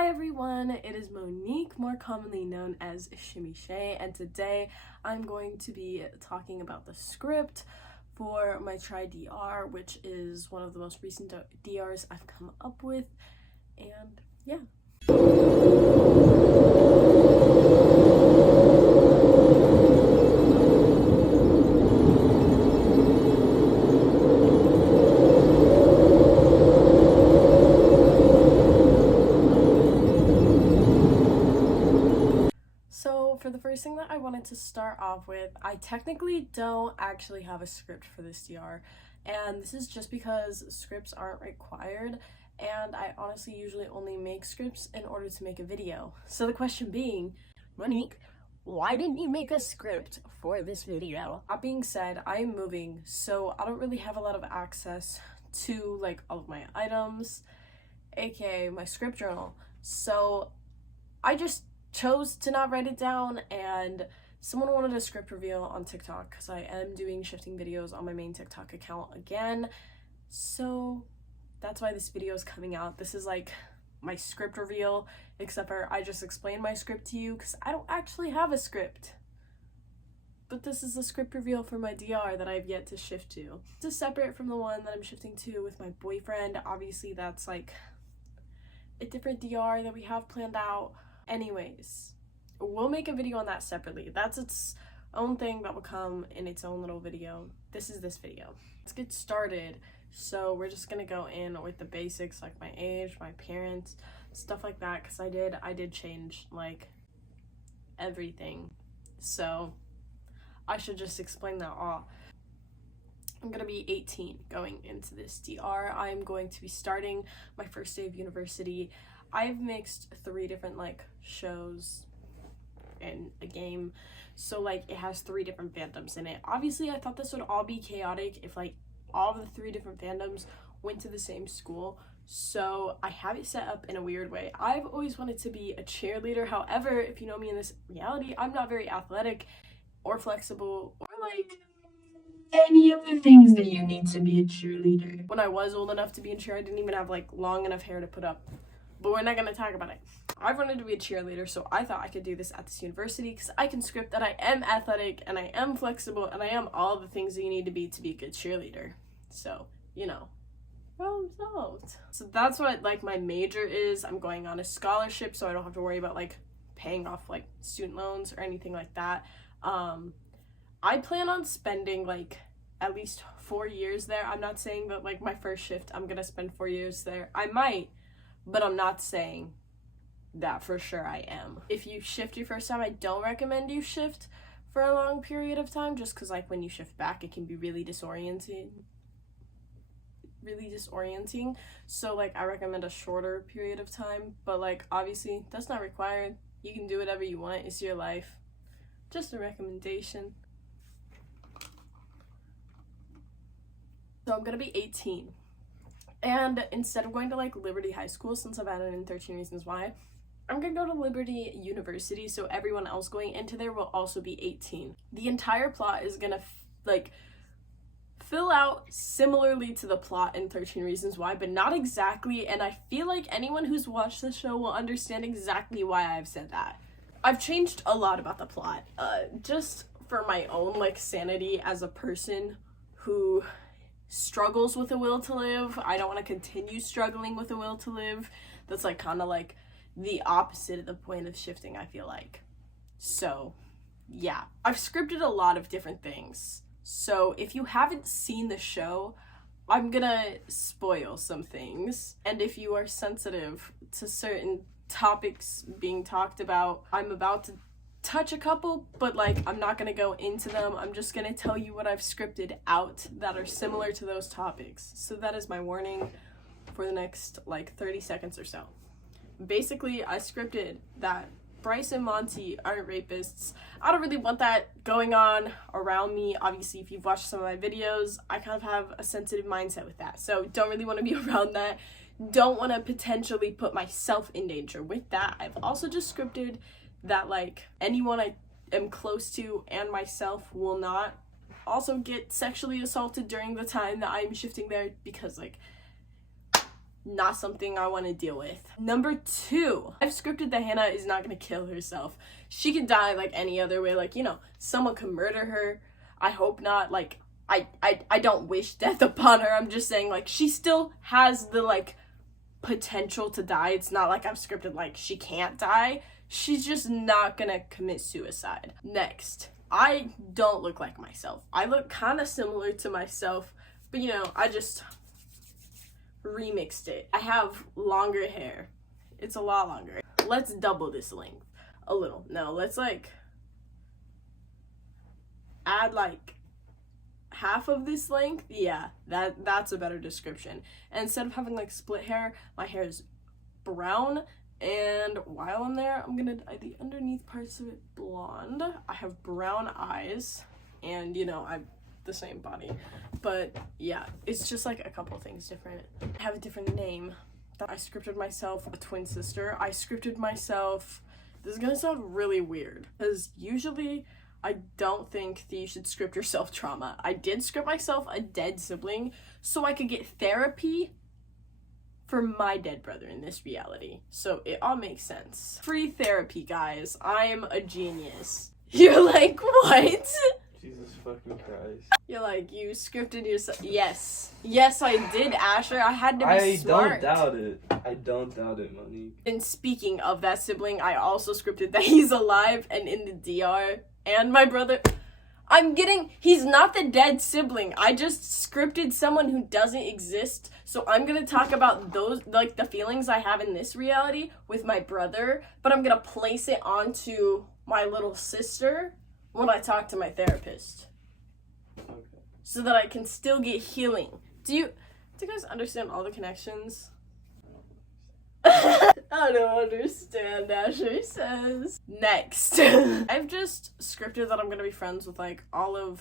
Hi everyone, it is Monique, more commonly known as 𝗧𝗵𝗂, and today I'm going to be talking about the script for my 𝗏 which is one of the most recent DRs I've come up with, and yeah. For the first thing that I wanted to start off with, I technically don't actually have a script for this DR, and this is just because scripts aren't required, and I honestly usually only make scripts in order to make a video. So the question being, Monique, why didn't you make a script for this video? That being said, I am moving, so I don't really have a lot of access to like all of my items, aka my script journal, so I just chose to not write it down, and someone wanted a script reveal on TikTok because I am doing shifting videos on my main TikTok account again, so that's why this video is coming out. This is like my script reveal, except for I just explained my script to you because I don't actually have a script. But this is the script reveal for my DR that I've yet to shift to. This is separate from the one that I'm shifting to with my boyfriend. Obviously that's like a different DR that we have planned out. Anyways, we'll make a video on that separately. That's its own thing that will come in its own little video. This is this video. Let's get started. So we're just gonna go in with the basics, like my age, my parents, stuff like that, because I did change like everything. So I should just explain that all. I'm gonna be 18 going into this DR. I'm going to be starting my first day of university. I've mixed 3 different like shows in a game, so like it has 3 different fandoms in it. Obviously I thought this would all be chaotic if like all of the 3 different fandoms went to the same school, so I have it set up in a weird way. I've always wanted to be a cheerleader. However, if you know me in this reality, I'm not very athletic or flexible or like any of the things that you need to be a cheerleader. When I was old enough to be in cheer, I didn't even have like long enough hair to put up. But we're not gonna talk about it. I've wanted to be a cheerleader, so I thought I could do this at this university because I can script that I am athletic and I am flexible and I am all the things that you need to be a good cheerleader. So, you know, problem solved. So that's what like my major is. I'm going on a scholarship, so I don't have to worry about like paying off like student loans or anything like that. I plan on spending like at least 4 years there. I'm not saying that like my first shift I'm gonna spend 4 years there. I might, but I'm not saying that for sure I am. If you shift your first time, I don't recommend you shift for a long period of time, just because like when you shift back it can be really disorienting. So like I recommend a shorter period of time, but like obviously that's not required. You can do whatever you want, it's your life. Just a recommendation. So I'm gonna be 18. And instead of going to like Liberty High School, since I've added in 13 Reasons Why, I'm gonna go to Liberty University, so everyone else going into there will also be 18. The entire plot is gonna like fill out similarly to the plot in 13 Reasons Why, but not exactly, and I feel like anyone who's watched the show will understand exactly why I've said that. I've changed a lot about the plot, just for my own like sanity as a person who struggles with a will to live. I don't want to continue struggling with a will to live. That's like kind of like the opposite of the point of shifting, I feel like. So yeah, I've scripted a lot of different things, so if you haven't seen the show, I'm gonna spoil some things, and if you are sensitive to certain topics being talked about, I'm about to touch a couple, but like I'm not gonna go into them. I'm just gonna tell you what I've scripted out that are similar to those topics. So that is my warning for the next like 30 seconds or so. Basically, I scripted that Bryce and Monty aren't rapists. I don't really want that going on around me. Obviously, if you've watched some of my videos, I kind of have a sensitive mindset with that, so don't really want to be around that. Don't want to potentially put myself in danger with that. I've also just scripted that like anyone I am close to and myself will not also get sexually assaulted during the time that I'm shifting there, because like not something I want to deal with. Number 2, I've scripted that Hannah is not gonna kill herself. She could die like any other way, like, you know, someone could murder her. I hope not. Like, I don't wish death upon her. I'm just saying, like, she still has the, like, potential to die. It's not like I've scripted, like, she can't die. She's just not gonna commit suicide. Next, I don't look like myself. I look kind of similar to myself, but, you know, I just remixed it. I have longer hair. It's a lot longer. Let's double this length a little. No, let's like add like half of this length. Yeah, that's a better description. And instead of having like split hair, my hair is brown, and while I'm there, I'm gonna dye the underneath parts of it blonde. I have brown eyes, and you know, I've the same body, but yeah, it's just like a couple things different. I have a different name. I scripted myself a twin sister. I scripted myself, this is gonna sound really weird, because usually I don't think that you should script yourself trauma. I did script myself a dead sibling so I could get therapy for my dead brother in this reality. So it all makes sense. Free therapy, guys. I'm a genius. You're like, what? Jesus fucking Christ. You're like, you scripted yourself. Yes. Yes, I did, Asher. I had to be smart. I don't doubt it, Monique. And speaking of that sibling, I also scripted that he's alive and in the DR. And my brother, he's not the dead sibling. I just scripted someone who doesn't exist. So I'm gonna talk about those, like the feelings I have in this reality with my brother, but I'm gonna place it onto my little sister when I talk to my therapist. Okay. So that I can still get healing. Do you guys understand all the connections? I don't understand, Asher says. Next. I've just scripted that I'm gonna be friends with like all of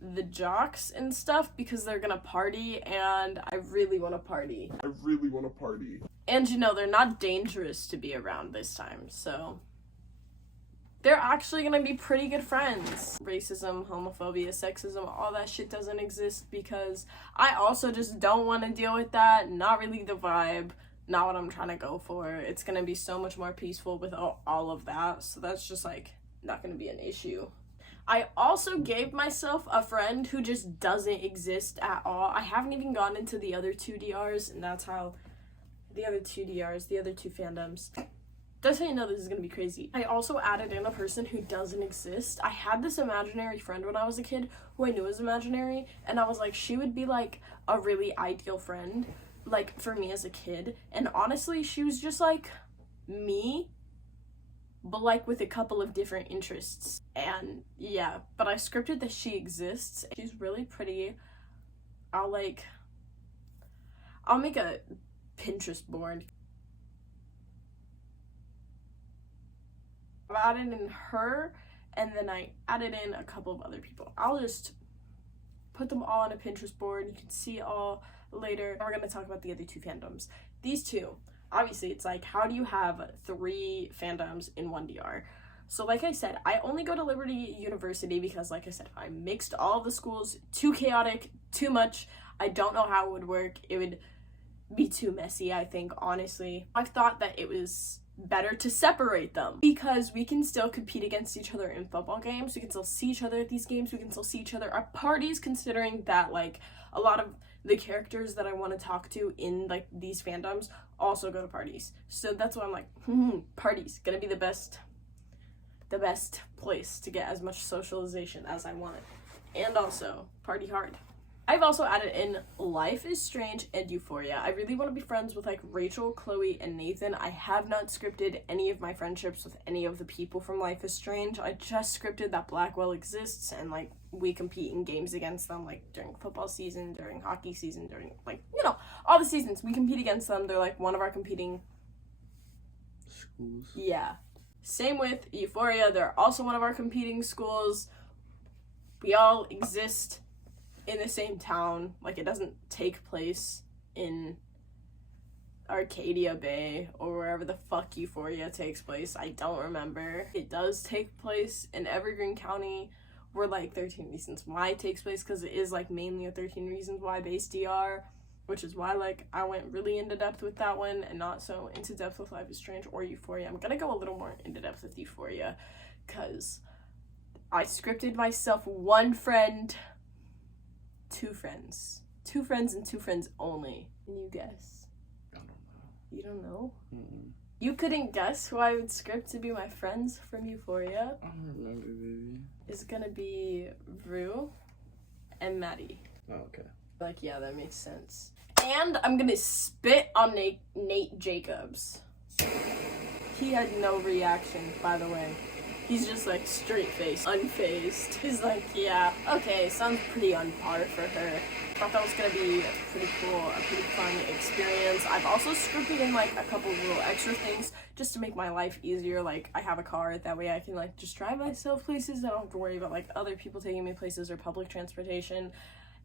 the jocks and stuff because they're gonna party and I really want to party. And you know, they're not dangerous to be around this time, so they're actually gonna be pretty good friends. Racism, homophobia, sexism, all that shit doesn't exist because I also just don't want to deal with that. Not really the vibe. Not what I'm trying to go for. It's gonna be so much more peaceful with all of that. So that's just like not gonna be an issue. I also gave myself a friend who just doesn't exist at all. I haven't even gone into the other 2 DRs, and that's how the other 2 fandoms. That's how you know this is gonna be crazy. I also added in a person who doesn't exist. I had this imaginary friend when I was a kid who I knew was imaginary, and I was like, she would be like a really ideal friend, like for me as a kid. And honestly, she was just like me, but like with a couple of different interests. And yeah, but I scripted that she exists. She's really pretty. I'll make a Pinterest board. I added in her, and then I added in a couple of other people. I'll just put them all on a Pinterest board. You can see it all later. We're going to talk about the other 2 fandoms. These 2, obviously, it's like, how do you have 3 fandoms in 1 DR? So like I said, I only go to Liberty University because, like I said, I mixed all of the schools. Too chaotic, too much. I don't know how it would work. It would be too messy, I think, honestly. I thought that it was better to separate them because we can still compete against each other in football games. We can still see each other at these games. We can still see each other at parties, considering that like a lot of the characters that I want to talk to in like these fandoms also go to parties. So that's why I'm like, parties gonna be the best place to get as much socialization as I want. And also party hard. I've also added in Life is Strange and Euphoria. I really want to be friends with like Rachel, Chloe, and Nathan. I have not scripted any of my friendships with any of the people from Life is Strange. I just scripted that Blackwell exists and like we compete in games against them, like during football season, during hockey season, during like, you know, all the seasons we compete against them. They're like one of our competing schools. Yeah. Same with Euphoria. They're also one of our competing schools. We all exist in the same town. Like, it doesn't take place in Arcadia Bay or wherever the fuck Euphoria takes place. I don't remember. It does take place in Evergreen County where like 13 Reasons Why takes place, because it is like mainly a 13 Reasons Why based DR. which is why like I went really into depth with that one and not so into depth with Life is Strange or Euphoria. I'm gonna go a little more into depth with Euphoria because I scripted myself 1 friend, 2 friends. 2 friends and 2 friends only. Can you guess? I don't know. You don't know? Mm-mm. You couldn't guess who I would script to be my friends from Euphoria? I don't remember, baby. It's gonna be Rue and Maddie. Oh, okay. Like, yeah, that makes sense. And I'm gonna spit on Nate Jacobs. He had no reaction, by the way. He's just like straight face, unfazed. He's like, yeah, okay, sounds pretty on par for her. Thought that was gonna be pretty cool, a pretty fun experience. I've also scripted in like a couple of little extra things just to make my life easier. Like, I have a car, that way I can like just drive myself places. I don't have to worry about like other people taking me places or public transportation.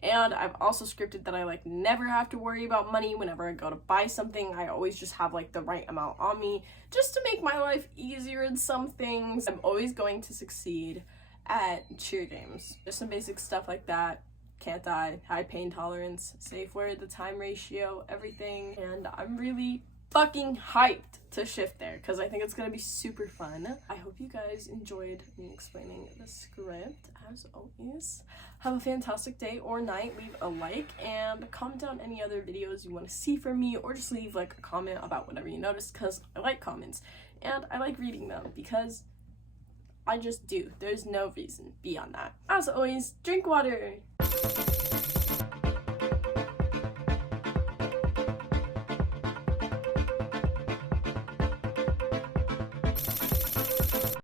And I've also scripted that I like never have to worry about money whenever I go to buy something. I always just have like the right amount on me just to make my life easier in some things. I'm always going to succeed at cheer games. Just some basic stuff like that. Can't die, high pain tolerance, safe word, the time ratio, everything. And I'm really fucking hyped to shift there because I think it's gonna be super fun. I hope you guys enjoyed me explaining the script. As always, have a fantastic day or night. Leave a like and comment down any other videos you want to see from me, or just leave like a comment about whatever you noticed because I like comments and I like reading them because I just do. There's no reason beyond that. As always, drink water.